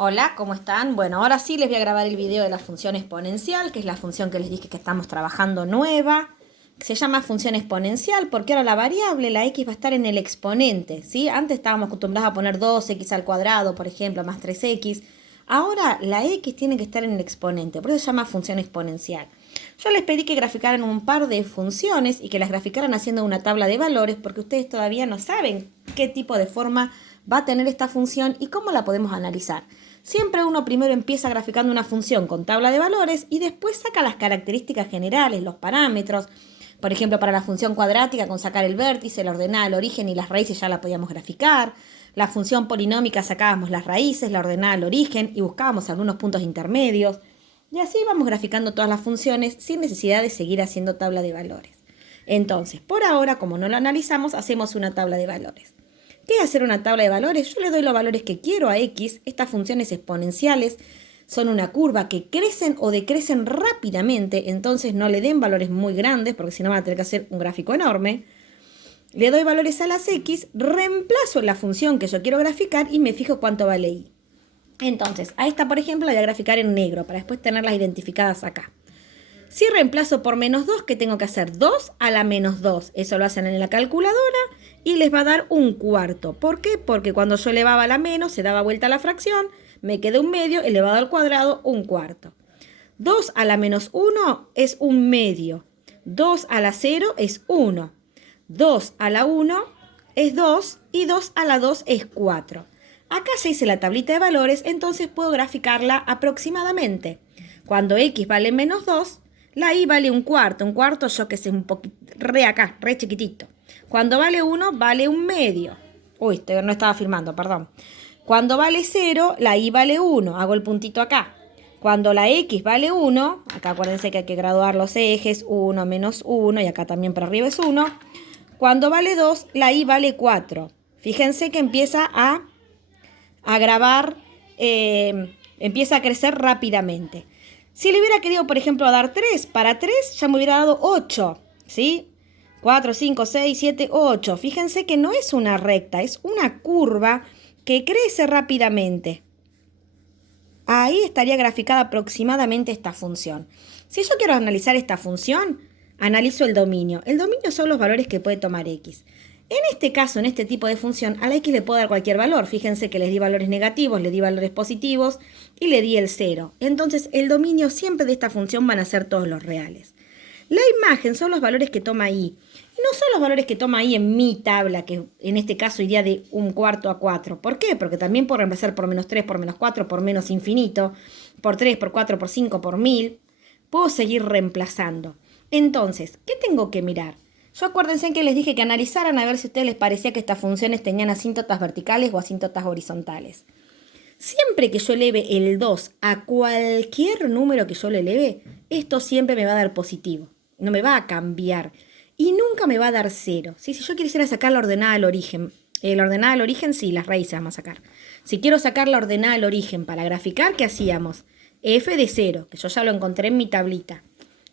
Hola, ¿cómo están? Bueno, ahora sí les voy a grabar el video de la función exponencial, que es la función que les dije que estamos trabajando nueva. Se llama función exponencial porque ahora la variable, la x, va a estar en el exponente, ¿sí? Antes estábamos acostumbrados a poner 2x al cuadrado, por ejemplo, más 3x. Ahora la x tiene que estar en el exponente, por eso se llama función exponencial. Yo les pedí que graficaran un par de funciones y que las graficaran haciendo una tabla de valores porque ustedes todavía no saben qué tipo de forma va a tener esta función y cómo la podemos analizar. Siempre uno primero empieza graficando una función con tabla de valores y después saca las características generales, los parámetros. Por ejemplo, para la función cuadrática, con sacar el vértice, la ordenada, el origen y las raíces ya la podíamos graficar. La función polinómica sacábamos las raíces, la ordenada, el origen y buscábamos algunos puntos intermedios. Y así vamos graficando todas las funciones sin necesidad de seguir haciendo tabla de valores. Entonces, por ahora, como no lo analizamos, hacemos una tabla de valores. ¿Qué es hacer una tabla de valores? Yo le doy los valores que quiero a x. Estas funciones exponenciales son una curva que crecen o decrecen rápidamente, entonces no le den valores muy grandes, porque si no van a tener que hacer un gráfico enorme. Le doy valores a las x, reemplazo la función que yo quiero graficar y me fijo cuánto vale y. Entonces, a esta, por ejemplo, la voy a graficar en negro para después tenerlas identificadas acá. Si reemplazo por menos 2, ¿qué tengo que hacer? 2 a la menos 2. Eso lo hacen en la calculadora y les va a dar un cuarto. ¿Por qué? Porque cuando yo elevaba a la menos, se daba vuelta la fracción, me quedé un medio, elevado al cuadrado, un cuarto. 2 a la menos 1 es un medio. 2 a la 0 es 1. 2 a la 1 es 2 y 2 a la 2 es 4. Acá ya hice la tablita de valores, entonces puedo graficarla aproximadamente. Cuando x vale menos 2, la y vale un cuarto yo que sé, un poquito, re chiquitito. Cuando vale 1, vale un medio. Uy, no estaba filmando, perdón. Cuando vale 0, la y vale 1, hago el puntito acá. Cuando la x vale 1, acá acuérdense que hay que graduar los ejes, 1 menos 1, y acá también para arriba es 1. Cuando vale 2, la y vale 4. Fíjense que empieza a grabar, empieza a crecer rápidamente. Si le hubiera querido, por ejemplo, dar 3, para 3 ya me hubiera dado 8, ¿sí? 4, 5, 6, 7, 8. Fíjense que no es una recta, es una curva que crece rápidamente. Ahí estaría graficada aproximadamente esta función. Si yo quiero analizar esta función, analizo el dominio. El dominio son los valores que puede tomar x. En este caso, en este tipo de función, a la x le puedo dar cualquier valor. Fíjense que les di valores negativos, le di valores positivos y le di el 0. Entonces, el dominio siempre de esta función van a ser todos los reales. La imagen son los valores que toma y. Y no son los valores que toma i en mi tabla, que en este caso iría de un cuarto a 4. ¿Por qué? Porque también puedo reemplazar por menos 3, por menos 4, por menos infinito, por 3, por 4, por 5, por 1000. Puedo seguir reemplazando. Entonces, ¿qué tengo que mirar? Yo acuérdense que les dije que analizaran a ver si a ustedes les parecía que estas funciones tenían asíntotas verticales o asíntotas horizontales. Siempre que yo eleve el 2 a cualquier número que yo le eleve, esto siempre me va a dar positivo. No me va a cambiar. Y nunca me va a dar 0. ¿Sí? Si yo quisiera sacar la ordenada al origen, sí, las raíces vamos a sacar. Si quiero sacar la ordenada al origen para graficar, ¿qué hacíamos? F de 0, que yo ya lo encontré en mi tablita.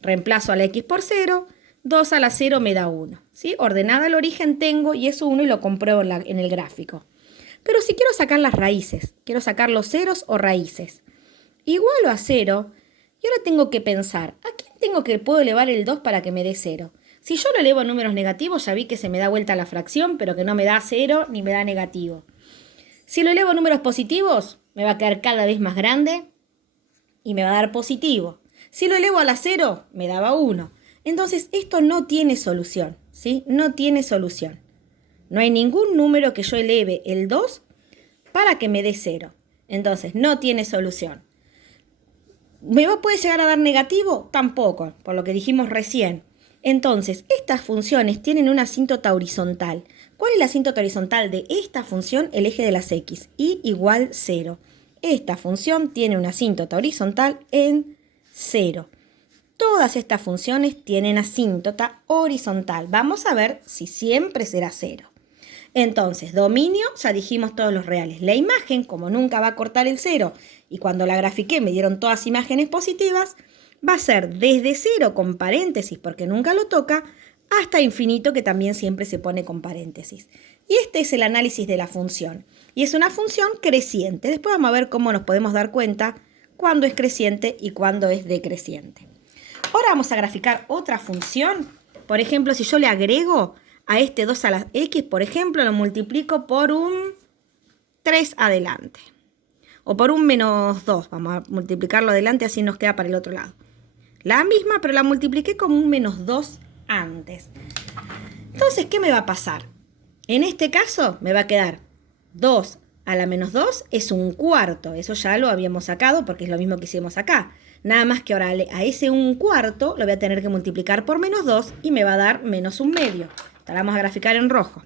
Reemplazo a la x por 0, 2 a la 0 me da 1. ¿Sí? Ordenada al origen tengo y es 1 y lo compruebo en el gráfico. Pero si quiero sacar las raíces, quiero sacar los ceros o raíces, igualo a 0, y ahora tengo que pensar, ¿a quién puedo elevar el 2 para que me dé 0? Si yo lo elevo a números negativos, ya vi que se me da vuelta la fracción, pero que no me da 0 ni me da negativo. Si lo elevo a números positivos, me va a quedar cada vez más grande y me va a dar positivo. Si lo elevo a la 0, me daba 1. Entonces, esto no tiene solución, ¿sí? No tiene solución. No hay ningún número que yo eleve el 2 para que me dé 0. Entonces, no tiene solución. ¿Puede llegar a dar negativo? Tampoco, por lo que dijimos recién. Entonces, estas funciones tienen una asíntota horizontal. ¿Cuál es la asíntota horizontal de esta función? El eje de las x, y igual 0. Esta función tiene una asíntota horizontal en 0. Todas estas funciones tienen asíntota horizontal. Vamos a ver si siempre será 0. Entonces, dominio, ya dijimos todos los reales. La imagen, como nunca va a cortar el 0, y cuando la grafiqué me dieron todas imágenes positivas, va a ser desde 0 con paréntesis, porque nunca lo toca, hasta infinito, que también siempre se pone con paréntesis. Y este es el análisis de la función. Y es una función creciente. Después vamos a ver cómo nos podemos dar cuenta cuándo es creciente y cuándo es decreciente. Ahora vamos a graficar otra función. Por ejemplo, si yo le agrego a este 2 a la x, por ejemplo, lo multiplico por un 3 adelante. O por un menos 2. Vamos a multiplicarlo adelante, así nos queda para el otro lado. La misma, pero la multipliqué con un menos 2 antes. Entonces, ¿qué me va a pasar? En este caso, me va a quedar 2 a la menos 2 es un cuarto. Eso ya lo habíamos sacado porque es lo mismo que hicimos acá. Nada más que ahora a ese un cuarto lo voy a tener que multiplicar por menos 2 y me va a dar menos un medio. Ahora vamos a graficar en rojo.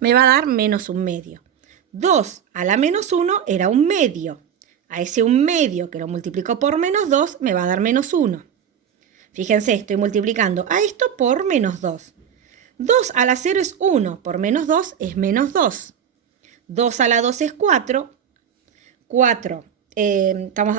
Me va a dar menos un medio. 2 a la menos 1 era un medio. A ese un medio que lo multiplico por menos 2 me va a dar menos 1. Fíjense, estoy multiplicando a esto por menos 2. 2 a la 0 es 1, por menos 2 es menos 2. 2 a la 2 es 4. 2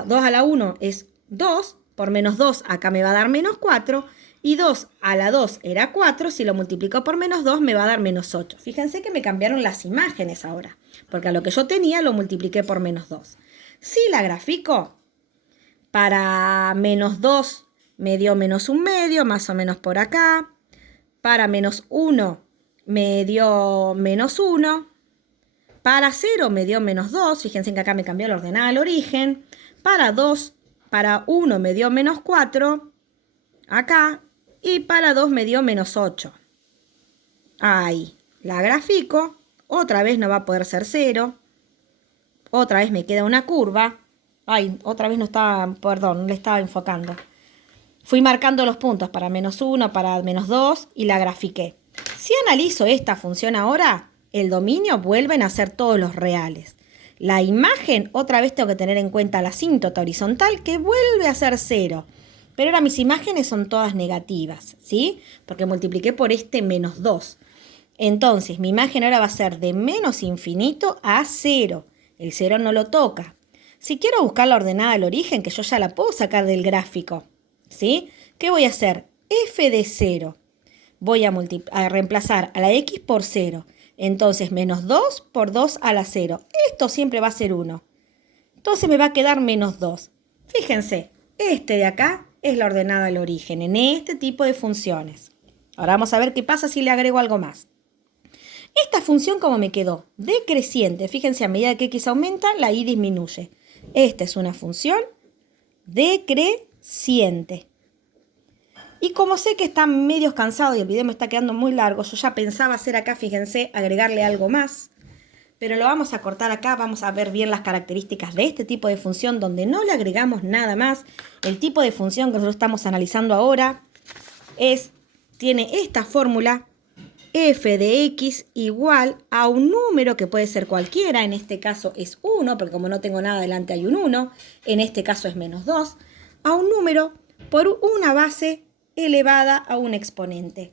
a la 1 es 2, por menos 2 acá me va a dar menos 4. Y 2 a la 2 era 4, si lo multiplico por menos 2 me va a dar menos 8. Fíjense que me cambiaron las imágenes ahora, porque a lo que yo tenía lo multipliqué por menos 2. Si la grafico, para menos 2 me dio menos un medio, más o menos por acá. Para menos 1 me dio menos 1. Para 0 me dio menos 2. Fíjense que acá me cambió la ordenada al origen. Para 1 me dio menos 4. Acá. Y para 2 me dio menos 8. Ahí. La grafico. Otra vez no va a poder ser 0. Otra vez me queda una curva. Ay, otra vez no estaba, perdón, no le estaba enfocando. Fui marcando los puntos para menos 1, para menos 2 y la grafiqué. Si analizo esta función ahora, el dominio vuelven a ser todos los reales. La imagen, otra vez tengo que tener en cuenta la asíntota horizontal que vuelve a ser 0. Pero ahora mis imágenes son todas negativas, ¿sí? Porque multipliqué por este menos 2. Entonces, mi imagen ahora va a ser de menos infinito a 0. El 0 no lo toca. Si quiero buscar la ordenada del origen, que yo ya la puedo sacar del gráfico, ¿sí? ¿Qué voy a hacer? F de 0. Voy a reemplazar a la x por 0. Entonces, menos 2 por 2 a la 0. Esto siempre va a ser 1. Entonces me va a quedar menos 2. Fíjense, este de acá es la ordenada del origen en este tipo de funciones. Ahora vamos a ver qué pasa si le agrego algo más. Esta función, ¿cómo me quedó? Decreciente. Fíjense, a medida que x aumenta, la y disminuye. Esta es una función decreciente. Y como sé que están medios cansados y el video me está quedando muy largo, yo ya pensaba hacer acá, fíjense, agregarle algo más. Pero lo vamos a cortar acá, vamos a ver bien las características de este tipo de función donde no le agregamos nada más. El tipo de función que nosotros estamos analizando ahora tiene esta fórmula, f de x igual a un número que puede ser cualquiera, en este caso es 1, porque como no tengo nada delante hay un 1, en este caso es menos 2, a un número por una base elevada a un exponente.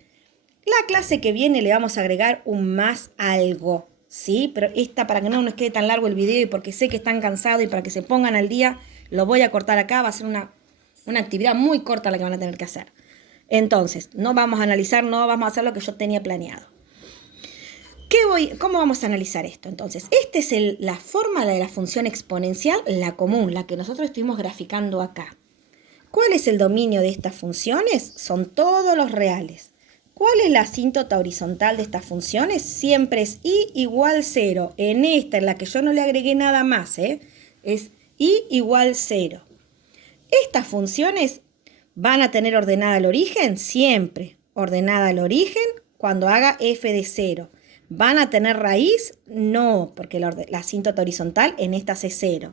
La clase que viene le vamos a agregar un más algo, ¿sí? Pero esta, para que no nos quede tan largo el video y porque sé que están cansados y para que se pongan al día, lo voy a cortar acá, va a ser una actividad muy corta la que van a tener que hacer. Entonces, no vamos a analizar, no vamos a hacer lo que yo tenía planeado. ¿Cómo vamos a analizar esto? Entonces, esta es la forma de la función exponencial, la común, la que nosotros estuvimos graficando acá. ¿Cuál es el dominio de estas funciones? Son todos los reales. ¿Cuál es la asíntota horizontal de estas funciones? Siempre es y igual 0. En esta, en la que yo no le agregué nada más, es y igual 0. Estas funciones van a tener ordenada al origen siempre. Ordenada al origen cuando haga f de 0. ¿Van a tener raíz? No, porque la asíntota horizontal en estas es 0.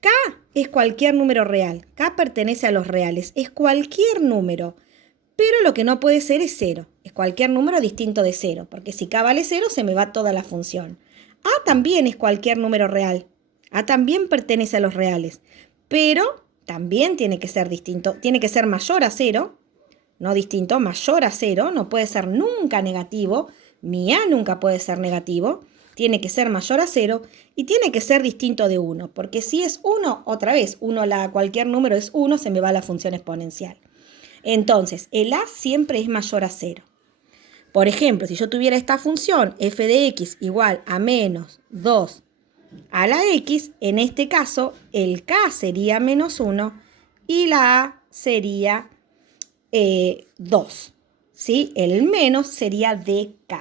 K es cualquier número real. K pertenece a los reales. Es cualquier número. Pero lo que no puede ser es 0. Es cualquier número distinto de 0. Porque si K vale 0, se me va toda la función. A también es cualquier número real. A también pertenece a los reales. Pero también tiene que ser distinto. Tiene que ser mayor a 0. No distinto, mayor a 0. No puede ser nunca negativo. Mi A nunca puede ser negativo. Tiene que ser mayor a 0 y tiene que ser distinto de 1, porque si es 1, otra vez, cualquier número es 1, se me va la función exponencial. Entonces, el A siempre es mayor a 0. Por ejemplo, si yo tuviera esta función f de x igual a menos 2 a la x, en este caso el k sería menos 1 y la a sería 2. ¿Sí? El menos sería dk.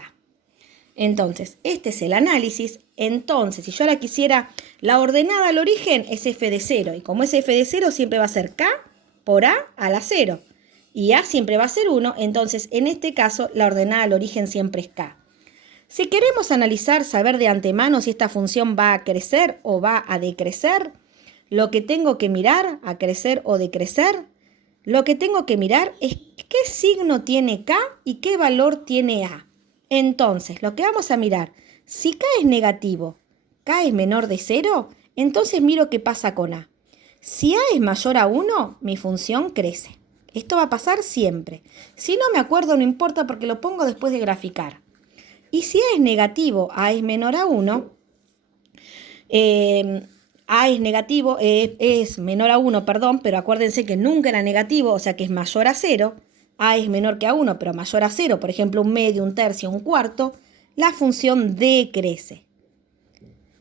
Entonces, este es el análisis. Entonces, si yo la quisiera, la ordenada al origen es f de 0. Y como es f de 0, siempre va a ser k por a la 0. Y a siempre va a ser 1. Entonces, en este caso, la ordenada al origen siempre es k. Si queremos analizar, saber de antemano si esta función va a crecer o va a decrecer, lo que tengo que mirar, a crecer o decrecer, lo que tengo que mirar es qué signo tiene k y qué valor tiene a. Entonces, lo que vamos a mirar, si k es negativo, k es menor de 0, entonces miro qué pasa con a. Si a es mayor a 1, mi función crece. Esto va a pasar siempre. Si no me acuerdo, no importa porque lo pongo después de graficar. Y si a es negativo, a es menor a 1, a es negativo, es menor a 1, perdón, pero acuérdense que nunca era negativo, o sea que es mayor a 0. A es menor que a 1, pero mayor a 0, por ejemplo, un medio, un tercio, un cuarto, la función decrece.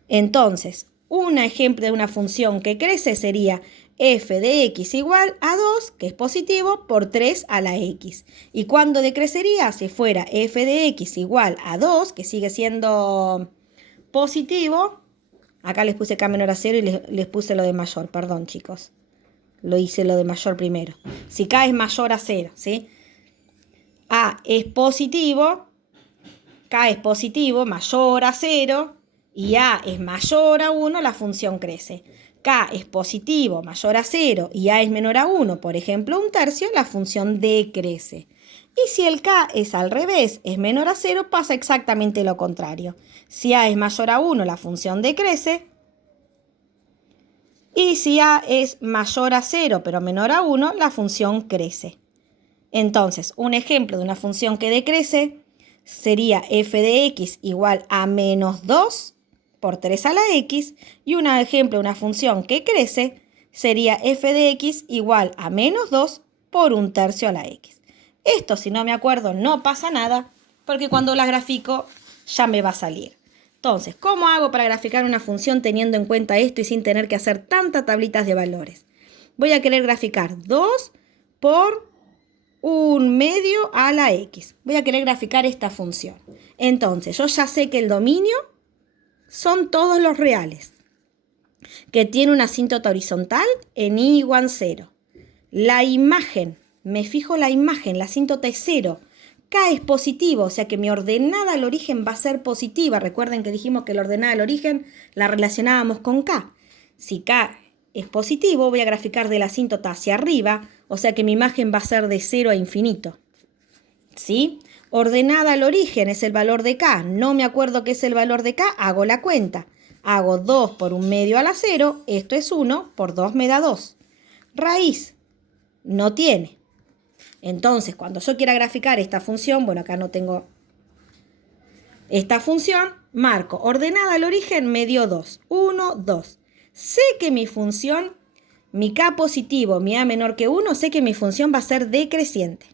Entonces, un ejemplo de una función que crece sería f de x igual a 2, que es positivo, por 3 a la x. ¿Y cuándo decrecería? Si fuera f de x igual a 2, que sigue siendo positivo. Acá les puse k menor a 0 y les puse lo de mayor, perdón chicos. Lo hice lo de mayor primero. Si k es mayor a 0, ¿sí? A es positivo, k es positivo, mayor a 0, y a es mayor a 1, la función crece. K es positivo, mayor a 0, y a es menor a 1, por ejemplo, un tercio, la función decrece. Y si el k es al revés, es menor a 0, pasa exactamente lo contrario. Si a es mayor a 1, la función decrece. Y si a es mayor a 0, pero menor a 1, la función crece. Entonces, un ejemplo de una función que decrece sería f de x igual a menos 2 por 3 a la x, y un ejemplo de una función que crece sería f de x igual a menos 2 por un tercio a la x. Esto, si no me acuerdo, no pasa nada, porque cuando la grafico ya me va a salir. Entonces, ¿cómo hago para graficar una función teniendo en cuenta esto y sin tener que hacer tantas tablitas de valores? Voy a querer graficar 2 por un medio a la x. Voy a querer graficar esta función. Entonces, yo ya sé que el dominio son todos los reales, que tiene una asíntota horizontal en y igual 0. La imagen, me fijo la imagen, la asíntota es 0. K es positivo, o sea que mi ordenada al origen va a ser positiva. Recuerden que dijimos que la ordenada al origen la relacionábamos con K. Si K es positivo, voy a graficar de la asíntota hacia arriba, o sea que mi imagen va a ser de 0 a infinito. ¿Sí? Ordenada al origen es el valor de K. No me acuerdo qué es el valor de K, hago la cuenta. Hago 2 por un medio a la 0, esto es 1, por 2 me da 2. Raíz, no tiene. Entonces, cuando yo quiera graficar esta función, bueno, acá no tengo esta función, marco ordenada al origen, me dio 2. 1, 2. Sé que mi función, mi k positivo, mi a menor que 1, sé que mi función va a ser decreciente.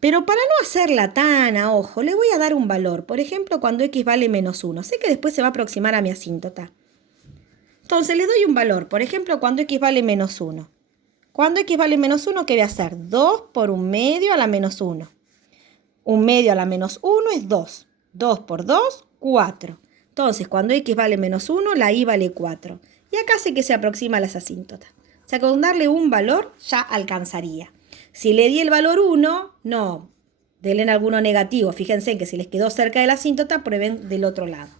Pero para no hacerla tan a ojo, le voy a dar un valor. Por ejemplo, cuando x vale menos 1. Sé que después se va a aproximar a mi asíntota. Entonces, le doy un valor. Por ejemplo, cuando x vale menos 1. Cuando x vale menos 1, ¿qué voy a hacer? 2 por un medio a la menos 1. Un medio a la menos 1 es 2. 2 por 2, 4. Entonces, cuando x vale menos 1, la y vale 4. Y acá sé que se aproxima a las asíntotas. O sea, con darle un valor ya alcanzaría. Si le di el valor 1, no, denle alguno negativo. Fíjense que si les quedó cerca de la asíntota, prueben del otro lado.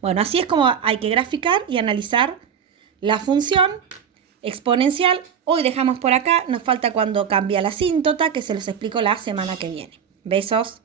Bueno, así es como hay que graficar y analizar la función exponencial. Hoy dejamos por acá, nos falta cuando cambia la asíntota, que se los explico la semana que viene. Besos.